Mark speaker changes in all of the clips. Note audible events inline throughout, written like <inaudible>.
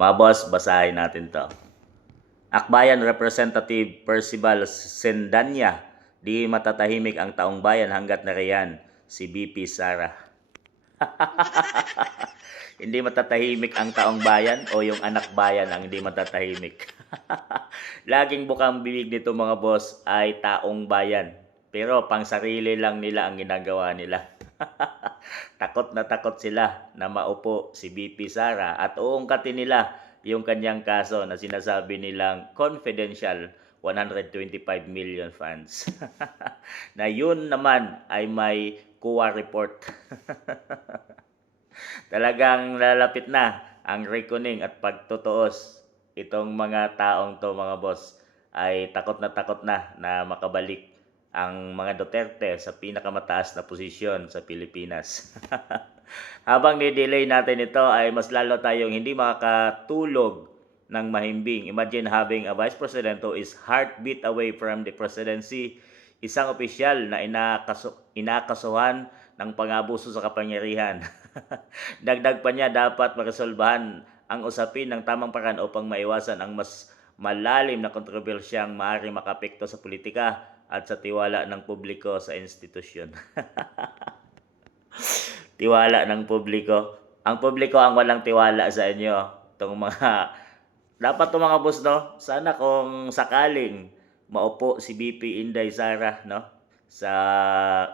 Speaker 1: Mga boss, basahin natin to. Akbayan Representative Percival Sendanya, di matatahimik ang taong bayan hanggat nariyan si BP Sara. <laughs> hindi matatahimik ang taong bayan o yung anak bayan ang hindi matatahimik. <laughs> Laging bukang bibig nito mga boss ay taong bayan. Pero pang sarili lang nila ang ginagawa nila. <laughs> takot na takot sila na maupo si BP Sara at uungkatin nila yung kanyang kaso na sinasabi nilang confidential 125 million funds. <laughs> na yun naman ay may kuwa report. <laughs> Talagang lalapit na ang reckoning at pagtutuos itong mga taong to mga boss ay takot na takot na na makabalik ang mga Duterte sa pinakamataas na posisyon sa Pilipinas. <laughs> Habang ni-delay natin ito ay mas lalo tayong hindi makakatulog ng mahimbing. Imagine having a vice president who is heartbeat away from the presidency, isang opisyal na inakaso, inakasuhan ng pangabuso sa kapangyarihan. <laughs> Dagdag pa niya dapat maresolbahan ang usapin ng tamang paraan upang maiwasan ang mas malalim na kontrobersyang maaaring makapekto sa politika at sa tiwala ng publiko sa institusyon. <laughs> tiwala ng publiko. Ang publiko ang walang tiwala sa inyo. Itong mga dapat itong mga boss no, sana kung sakaling maupo si BP Inday Sara no sa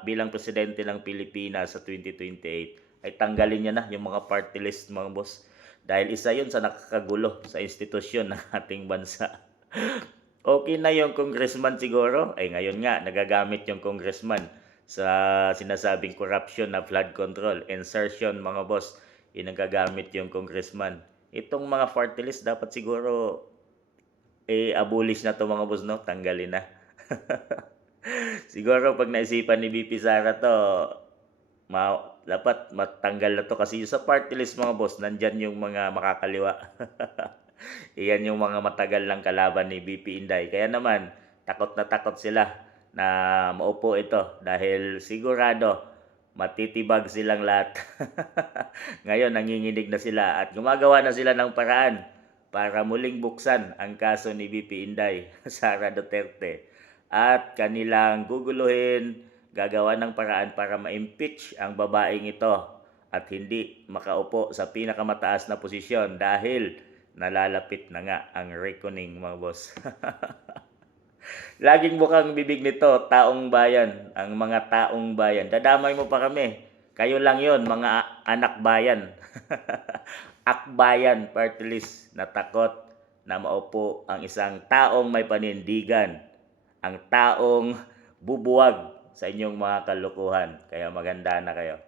Speaker 1: bilang presidente ng Pilipinas sa 2028 ay tanggalin niya na yung mga party list mga boss dahil isa yun sa nakakagulo sa institusyon ng ating bansa. <laughs> okay na yung congressman siguro. Ay ngayon nga, nagagamit yung congressman sa sinasabing corruption na flood control. Insertion mga boss, yung nagagamit yung congressman. Itong mga party list dapat siguro eh abolish na to mga boss no, tanggalin na. <laughs> siguro pag naisipan ni BP Sara to, ma dapat matanggal na to kasi sa party list mga boss, nandyan yung mga makakaliwa. <laughs> Iyan yung mga matagal lang kalaban ni BP Inday. Kaya naman, takot na takot sila na maupo ito dahil sigurado matitibag silang lahat. <laughs> Ngayon, nanginginig na sila at gumagawa na sila ng paraan para muling buksan ang kaso ni BP Inday, <laughs> Sara Duterte, at kanilang guguluhin, gagawa ng paraan para ma-impeach ang babaeng ito at hindi makaupo sa pinakamataas na posisyon dahil nalalapit na nga ang reckoning mga boss. <laughs> Laging bukang bibig nito, taong bayan, ang mga taong bayan. Dadamay mo pa kami. Kayo lang yon mga anak bayan. <laughs> Akbayan party list na takot na maupo ang isang taong may panindigan. Ang taong bubuwag sa inyong mga kalukuhan. Kaya maganda na kayo.